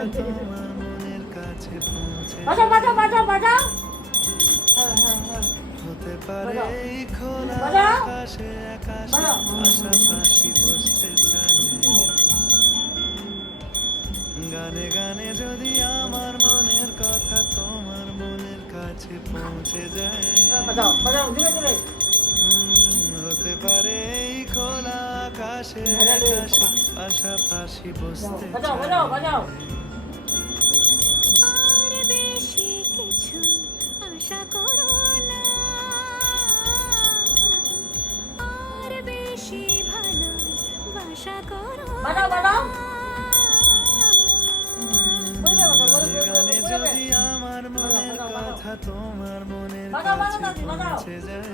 কথা তোমার মনের কাছে পৌঁছে বাজাও বাজাও বাজাও বাজাও। হতে পারে এই খোলা বাজাও। আকাশে আকাশে বাজাও। পাশাপাশি বসতে চাই গানে গানে যদি আমার মনের কথা তোমার মনের কাছে পৌঁছে যায় বাজাও বাজাও ধীরে ধীরে। হতে পারে এই খোলা আকাশে আকাশে পাশাপাশি বসতে বাজাও বাজাও চাই বাজাও। আর বেশি কিছু আশা করো না, আর বেশি ভালোবাসা করো বাজাও বাজাও। গানে গানে যদি আমার মনের কথা তোমার মনের বাজাও, বাজাও, কাছে দাদি, বাজাও। পৌঁছে যায়